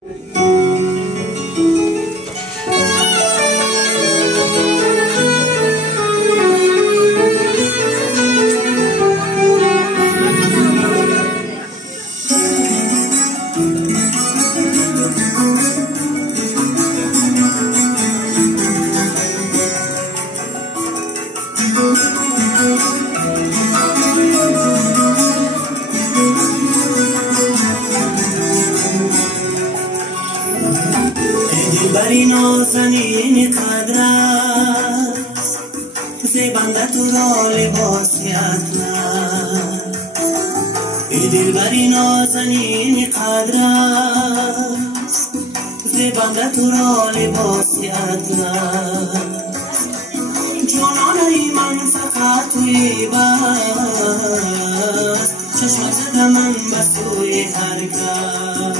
دلبری نازنین قدر است، زیبنده تو را لباسی اطلس. دلبری نازنین قدر است، زیبنده تو را لباسی اطلس. جانانه من فقط توی بس، چشم زده من به سوی هر کس.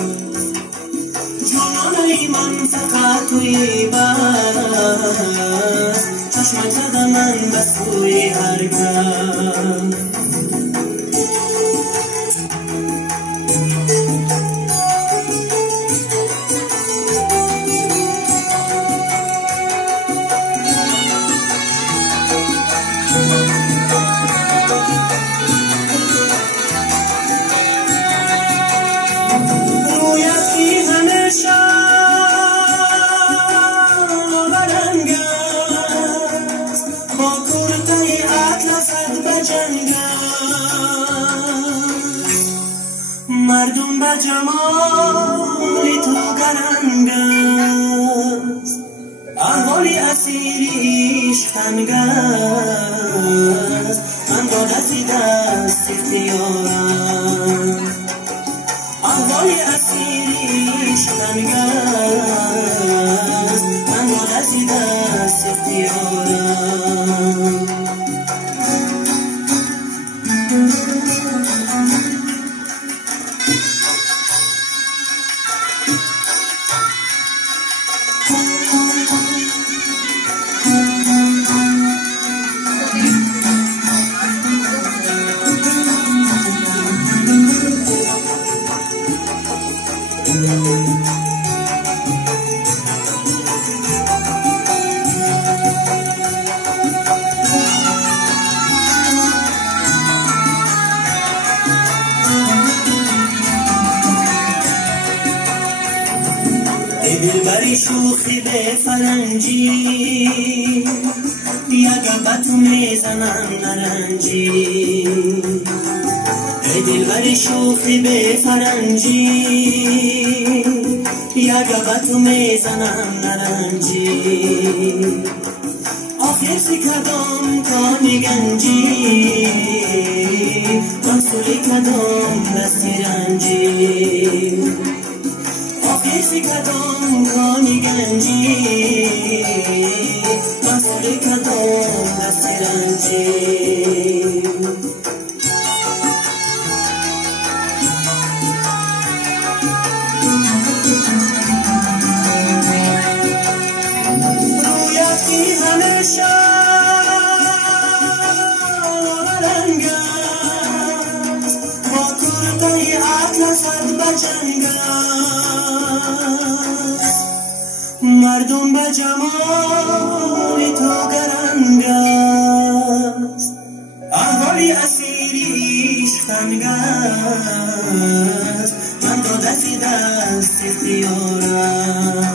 جانانه من فقط توی بس، چشم زده من به سوی هر کس. مردم به جمال تو گرنگ است، احوال اسیر عشق تنگ است. من را دست دست اختیارم، احوال اسیر عشق تنگ است. من را دست دست اختیارم. دلبری شوخی به فرنجی، یک به تو میزنم نرنجی. دلبری شوخی به فرنجی، یک به تو میزنم نرنجی. آخر سی کدام کانی گنجی، منصوری کدام دستی رنجی. آخر کدام کانی گنجی، منصوری کدام دستی رنجی. مردم به جمال تو گرنگ است، احوال اسیر عشق تنگ است. من را دست اختیارم.